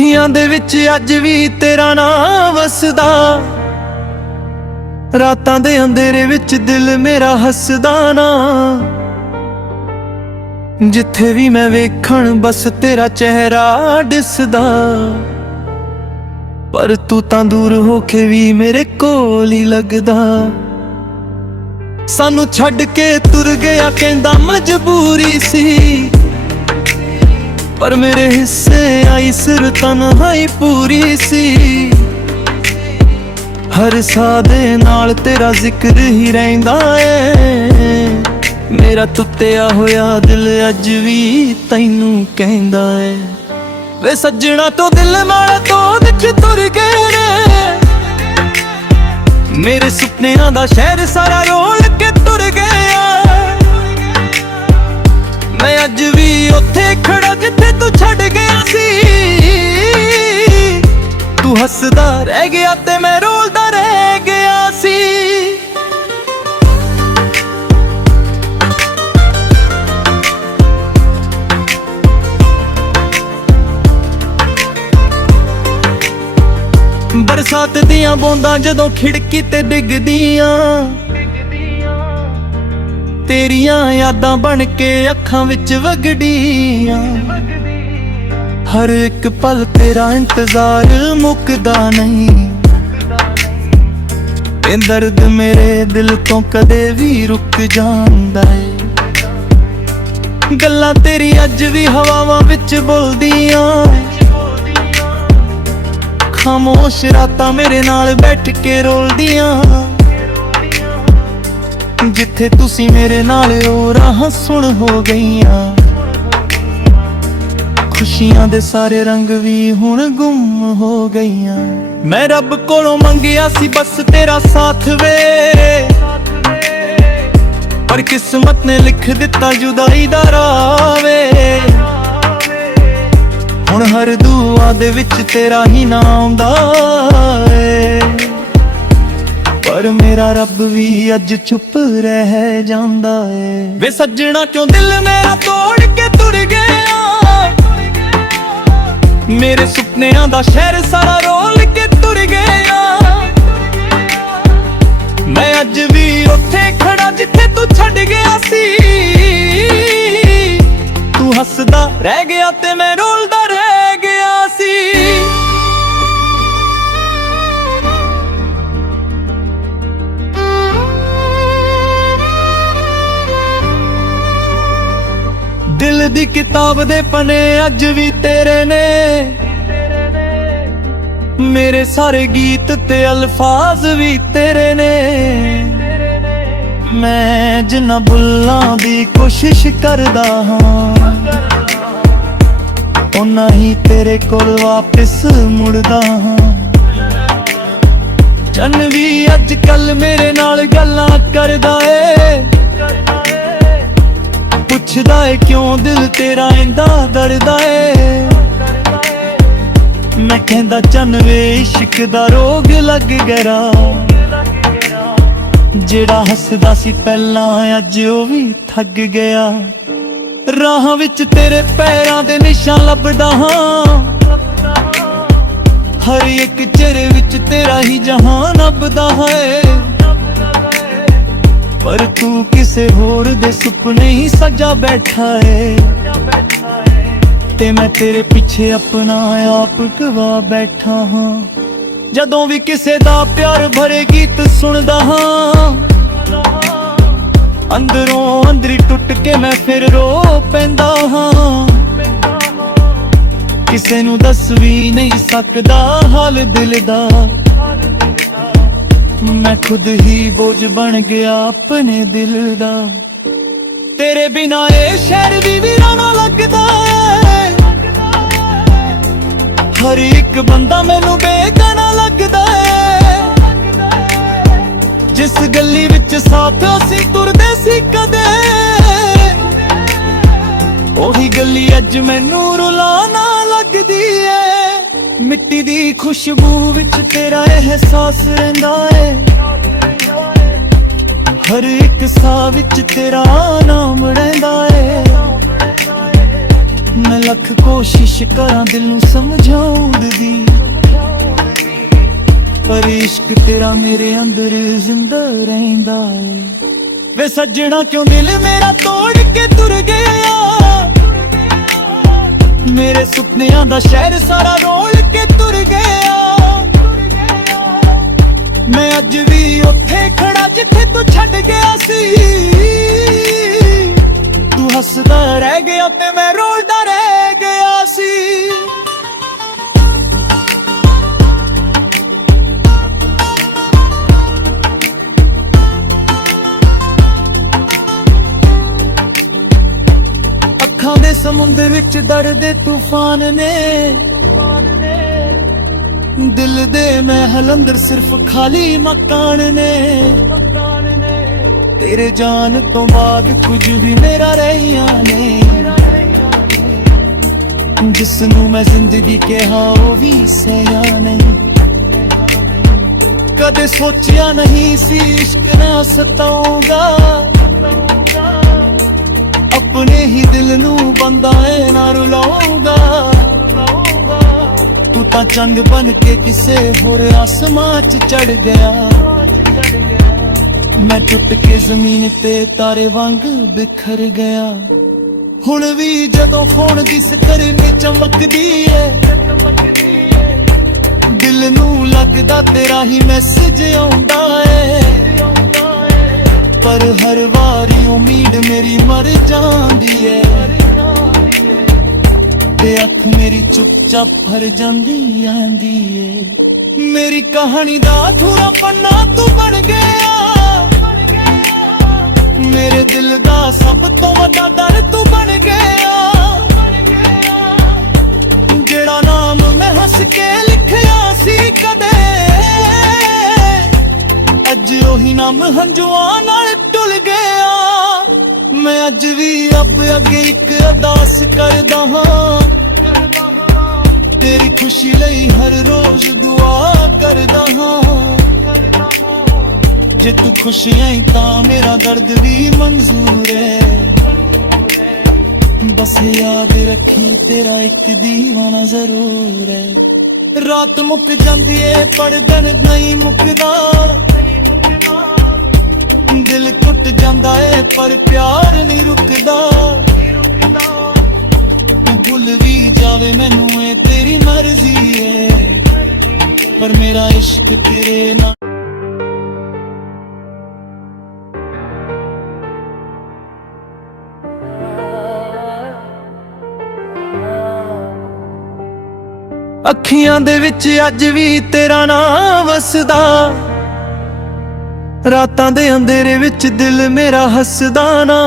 ਅੱਖੀਆਂ ਦੇ ਵਿੱਚ ਅੱਜ ਵੀ ਤੇਰਾ ਨਾਂ ਵਸਦਾ, ਰਾਤਾਂ ਦੇ ਅੰਧੇਰੇ ਵਿੱਚ ਦਿਲ ਮੇਰਾ ਹੱਸਦਾ ਨਾ। ਜਿੱਥੇ ਵੀ ਮੈਂ ਵੇਖਣ ਬਸ ਤੇਰਾ ਚਿਹਰਾ ਦਿਸਦਾ, ਪਰ ਤੂੰ ਤਾਂ ਦੂਰ ਹੋ ਕੇ ਵੀ ਮੇਰੇ ਕੋਲ ਹੀ ਲੱਗਦਾ। ਸਾਨੂੰ ਛੱਡ ਕੇ ਤੁਰ ਗਿਆ ਕਹਿੰਦਾ ਮਜਬੂਰੀ ਸੀ, ਪਰ ਮੇਰੇ ਹਿੱਸੇ ਆਈ ਸਿਰ ਤਨਹਾਈ ਪੂਰੀ ਸੀ। ਹਰ ਸਾਹ ਦੇ ਨਾਲ ਤੇਰਾ ਜ਼ਿਕਰ ਹੀ ਰਹਿੰਦਾ ਏ, ਮੇਰਾ ਟੁੱਟਿਆ ਹੋਇਆ ਦਿਲ ਅੱਜ ਵੀ ਤੈਨੂੰ ਕਹਿੰਦਾ ਏ। ਵੇ ਸੱਜਣਾ ਤੋਂ ਦਿਲ ਮਾੜਾ ਤੋਂ ਵਿੱਚ ਤੁਰ ਗਏ ਨੇ, ਮੇਰੇ ਸੁਪਨਿਆਂ ਦਾ ਸ਼ਹਿਰ ਸਾਰਾ ਰੋਲ ਕੇ ਤੁਰ ਗਿਆ। ਮੈਂ ਅੱਜ ਵੀ ਉੱਥੇ ਖੜਾ ਜਿੱਥੇ ਤੂੰ ਛੱਡ ਗਿਆ ਸੀ। ਤੂੰ ਹੱਸਦਾ ਰਹਿ ਗਿਆ ਤੇ ਮੈਂ ਰੋਲਦਾ ਰਹਿ ਗਿਆ ਸੀ। ਬਰਸਾਤ ਦੀਆਂ ਬੂੰਦਾਂ ਜਦੋਂ ਖਿੜਕੀ ਤੇ ਡਿੱਗਦੀਆਂ, ਤੇਰੀਆਂ ਯਾਦਾਂ ਬਣ ਕੇ ਅੱਖਾਂ ਵਿੱਚ ਵਗਦੀਆਂ। ਹਰ ਇੱਕ ਪਲ ਤੇਰਾ ਇੰਤਜ਼ਾਰ ਮੁੱਕਦਾ ਨਹੀਂ, ਇਹ ਦਰਦ ਮੇਰੇ ਦਿਲ ਤੋਂ ਕਦੇ ਵੀ ਰੁਕ ਜਾਂਦਾ ਏ। ਗੱਲਾਂ ਤੇਰੀ ਅੱਜ ਵੀ ਹਵਾਵਾਂ ਵਿੱਚ ਬੋਲਦੀਆਂ, ਖਾਮੋਸ਼ ਰਾਤਾਂ ਮੇਰੇ ਨਾਲ ਬੈਠ ਕੇ ਰੋਲਦੀਆਂ। ਜਿੱਥੇ ਤੁਸੀਂ ਮੇਰੇ ਨਾਲ ਉਹ ਰਾਹਾਂ ਸੁਣ ਹੋ ਗਈਆਂ, ਖੁਸ਼ੀਆਂ ਦੇ ਸਾਰੇ ਰੰਗ ਵੀ ਹੁਣ ਗੁੰਮ ਹੋ ਗਈਆਂ। ਮੈਂ ਰੱਬ ਕੋਲੋਂ ਮੰਗਿਆ ਸੀ ਬਸ ਤੇਰਾ ਸਾਥ ਵੇ, ਪਰ ਕਿਸਮਤ ਨੇ ਲਿਖ ਦਿੱਤਾ ਜੁਦਾਈ ਦਾ ਰਾਹ ਵੇ। ਹੁਣ ਹਰ ਦੁਆ ਦੇ ਵਿੱਚ ਤੇਰਾ ਹੀ ਨਾਮ ਆਉਂਦਾ ਏ, ਪਰ ਮੇਰਾ ਰੱਬ ਵੀ ਅੱਜ ਚੁੱਪ ਰਹਿ ਜਾਂਦਾ ਏ। ਵੇ ਸੱਜਣਾ ਕਿਉਂ ਦਿਲ ਮੇਰਾ ਤੋੜ ਕੇ ਤੁਰ ਗਿਆ, ਮੇਰੇ ਸੁਪਨਿਆਂ ਦਾ ਸ਼ਹਿਰ ਸਾਰਾ ਰੋਲ ਕੇ ਤੁਰ ਗਿਆ। ਮੈਂ ਅੱਜ ਵੀ ਉੱਥੇ ਖੜਾ ਜਿੱਥੇ ਤੂੰ ਛੱਡ ਗਿਆ ਸੀ। ਤੂੰ ਹੱਸਦਾ ਰਹਿ ਗਿਆ ਤੇ ਮੈਂ ਰੋਲਦਾ ਰਹਿ ਗਿਆ ਸੀ। ਦਿਲ ਦੀ ਕਿਤਾਬ ਦੇ ਪਨੇ ਅੱਜ ਵੀ ਤੇਰੇ ਨੇ, ਮੇਰੇ ਸਾਰੇ ਗੀਤ ਤੇ ਅਲਫਾਜ਼ ਵੀ ਤੇਰੇ ਨੇ। ਮੈਂ ਜਿੰਨਾ ਬੁੱਲਾਂ ਦੀ ਕੋਸ਼ਿਸ਼ ਕਰਦਾ ਹਾਂ, ਓਨਾ ਹੀ ਤੇਰੇ ਕੋਲ ਵਾਪਿਸ ਮੁੜਦਾ ਹਾਂ। ਚੰਨ ਵੀ ਅੱਜ ਕੱਲ ਮੇਰੇ ਨਾਲ ਗੱਲਾਂ ਕਰਦਾ ਏ, ਪੁੱਛਦਾ ਏ ਕਿਉਂ ਦਿਲ ਤੇਰਾ ਇੰਦਾ ਦਰਦਾ ਏ। ਮੈਂ ਕਹਿੰਦਾ ਚੰਨ ਵੇ ਇਸ਼ਕ ਦਾ ਰੋਗ ਲੱਗ ਗਿਆ, ਜਿਹੜਾ ਹੱਸਦਾ ਸੀ ਪਹਿਲਾਂ ਅੱਜ ਉਹ ਵੀ ਥੱਕ ਗਿਆ। ਰਾਹਾਂ ਵਿੱਚ ਤੇਰੇ ਪੈਰਾਂ ਦੇ ਨਿਸ਼ਾਨ ਲੱਭਦਾ ਹਾਂ, ਹਰ ਇੱਕ ਚਿਹਰੇ ਵਿੱਚ ਤੇਰਾ ਹੀ ਜਹਾਨ ਲੱਭਦਾ ਹੈ। ਪਰ ਤੂੰ ਕਿਸੇ ਹੋਰ ਦੇ ਸੁਪਨੇ ਹੀ ਸਜਾ ਬੈਠਾ ਏ, ਤੇ ਮੈਂ ਤੇਰੇ ਪਿੱਛੇ ਆਪਣਾ ਆਪ ਗਵਾ ਬੈਠਾ ਹਾਂ। ਜਦੋਂ ਵੀ ਕਿਸੇ ਦਾ ਪਿਆਰ ਭਰੇ ਗੀਤ ਸੁਣਦਾ ਹਾਂ, ਅੰਦਰੋਂ ਅੰਦਰੀ ਟੁੱਟ ਕੇ ਮੈਂ ਫਿਰ ਰੋ ਪੈਂਦਾ ਹਾਂ। ਕਿਸੇ ਨੂੰ ਦੱਸ ਵੀ ਨਹੀਂ ਸਕਦਾ ਹਾਲ ਦਿਲ ਦਾ, ਮੈਂ ਖੁਦ ਹੀ ਬੋਝ ਬਣ ਗਿਆ ਆਪਣੇ ਦਿਲ ਦਾ। ਤੇਰੇ ਬਿਨਾ ਇਹ ਸ਼ਹਿਰ ਵੀ ਵੀਰਾਨਾ ਲੱਗਦਾ ਏ, ਹਰ ਇੱਕ ਬੰਦਾ ਮੈਨੂੰ ਬੇਗਾਨਾ ਲੱਗਦਾ ਏ। ਜਿਸ ਗਲੀ ਵਿੱਚ ਸਾਥ ਅਸੀਂ ਤੁਰਦੇ ਸੀ ਕਦੇ, ਉਹੀ ਗਲੀ ਅੱਜ ਮੈਨੂੰ ਰੁਲਾਨਾ ਲੱਗਦੀ ਏ। ਮਿੱਟੀ ਦੀ ਖੁਸ਼ਬੂ ਵਿੱਚ ਤੇਰਾ ਅਹਿਸਾਸ ਰਹਿੰਦਾ ਏ, ਹਰ ਇੱਕ ਸਾਹ ਵਿੱਚ ਤੇਰਾ ਨਾਮ ਰਹਿੰਦਾ ਏ। ਮੈਂ ਲੱਖ ਕੋਸ਼ਿਸ਼ ਕਰਾਂ ਦਿਲ ਨੂੰ ਸਮਝਾਉਣ ਦੀ, ਪਰ ਇਸ਼ਕ ਤੇਰਾ ਮੇਰੇ ਅੰਦਰ ਜ਼ਿੰਦਾ ਰਹਿੰਦਾ ਏ। ਵੇ ਸੱਜਣਾ ਕਿਉਂ ਦਿਲ ਮੇਰਾ ਤੋੜ ਕੇ ਤੁਰ ਗਿਆ, ਮੇਰੇ ਸੁਪਨਿਆਂ ਦਾ ਸ਼ਹਿਰ ਸਾਰਾ ਰੋਲ ਕੇ ਤੁਰ ਗਿਆ। ਮੈਂ ਅੱਜ ਵੀ ਉੱਥੇ ਖੜਾ ਜਿੱਥੇ ਤੂੰ ਛੱਡ ਗਿਆ ਸੀ, ਤੂੰ ਹੱਸਦਾ ਰਹਿ ਗਿਆ ਤੇ ਮੈਂ ਰੋਲਦਾ ਰਹਿ ਗਿਆ ਸੀ। ਅੱਖਾਂ ਦੇ ਸਮੁੰਦਰ ਵਿੱਚ ਦਰਦੇ ਤੂਫਾਨ ਨੇ, ਦਿਲ ਦੇ ਮਹਿਲ ਅੰਦਰ ਸਿਰਫ ਖਾਲੀ ਮਕਾਨ ਨੇ। ਤੇਰੇ ਜਾਨ ਤੋਂ ਬਾਅਦ ਕੁਝ ਵੀ ਮੇਰਾ ਰਹੀਆਂ ਨੇ, ਜਿਸ ਨੂੰ ਮੈਂ ਜ਼ਿੰਦਗੀ ਕਿਹਾ ਉਹ ਵੀ ਸਹਿਆ ਨਹੀਂ। ਕਦੇ ਸੋਚਿਆ ਨਹੀਂ ਸੀ ਇਸ਼ਕ ਨਾ ਸਤਾਊਗਾ, ਆਪਣੇ ਹੀ ਦਿਲ ਨੂੰ ਬੰਦਾ ਏ ਨਾ ਰੁਲਾਊਗਾ। ਤੂੰ ਤਾਂ ਚੰਦ ਬਨ ਕੇ ਕਿਸੇ ਹੋਰ ਆਸਮਾਂ 'ਚ ਚੜ ਗਿਆ, ਮੈਂ ਟੁੱਟ ਕੇ ਜ਼ਮੀਨ ਤੇ ਤਾਰੇ ਵਾਂਗ ਬਿਖਰ ਗਿਆ। ਹੁਣ ਵੀ ਜਦੋਂ ਫੋਨ ਦੀ ਸਕਰੀਨ ਚਮਕਦੀ ਏ, ਦਿਲ ਨੂੰ ਲੱਗਦਾ ਤੇਰਾ ਹੀ ਮੈਸੇਜ ਆਉਂਦਾ ਏ, ਪਰ ਹਰ ਵਾਰੀ ਉਮੀਦ ਮੇਰੀ ਮਰ ਜਾਂਦੀ ਏ, ਤੇ ਅੱਖ ਮੇਰੀ ਚੁੱਪਚਾਪ ਭਰ ਜਾਂਦੀ ਆਂਦੀ ਏ। ਮੇਰੀ ਕਹਾਣੀ ਦਾ ਅਧੂਰਾ ਪੰਨਾ ਤੂੰ ਬਣ ਗਿਆ, ਮੇਰੇ ਦਿਲ ਦਾ ਸਭ ਤੋਂ ਵੱਡਾ ਦਰ ਤੂੰ ਬਣ ਗਿਆ। ਜਿਹੜਾ ਨਾਮ ਮੈਂ ਹੱਸ ਕੇ ਲਿਖਿਆ ਸੀ ਕਦੇ, ਅੱਜ ਉਹੀ ਨਾਮ ਹੰਝੂਆਂ ਨਾਲ ਡੁੱਲ ਗਿਆ। ਮੈਂ ਅੱਜ ਵੀ ਰੱਬ ਅੱਗੇ ਇੱਕ ਅਰਦਾਸ ਕਰਦਾ ਹਾਂ, ਤੇਰੀ ਖੁਸ਼ੀ ਲਈ ਹਰ ਰੋਜ਼ ਦੁਆ ਕਰਦਾ ਹਾਂ। ਜੇ ਤੂੰ ਖੁਸ਼ ਹੈ ਤਾਂ ਮੇਰਾ ਦਰਦ ਵੀ ਮਨਜ਼ੂਰ ਹੈ, ਬਸ ਯਾਦ ਰੱਖੀ ਤੇਰਾ ਇੱਕ ਦੀਵਾਨਾ ਜ਼ਰੂਰ ਹੈ। ਰਾਤ ਮੁੱਕ ਜਾਂਦੀ ਏ ਪਰ ਦਿਨ ਨਹੀਂ ਮੁੱਕਦਾ, ਦਿਲ ਟੁੱਟ ਜਾਂਦਾ ਏ ਪਰ ਪਿਆਰ ਨਹੀਂ ਰੁਕਦਾ। ਤੂੰ ਭੁੱਲ ਵੀ ਜਾਵੇ ਮੈਨੂੰ ਇਹ ਤੇਰੀ ਮਰਜ਼ੀ ਏ, ਪਰ ਮੇਰਾ ਇਸ਼ਕ ਤੇਰੇ ਨਾਲ। ਅੱਖੀਆਂ ਦੇ ਵਿੱਚ ਅੱਜ ਵੀ ਤੇਰਾ ਨਾਂ ਵਸਦਾ, ਰਾਤਾਂ ਦੇ ਅੰਧੇਰੇ ਵਿੱਚ ਦਿਲ ਮੇਰਾ ਹੱਸਦਾ ਨਾ।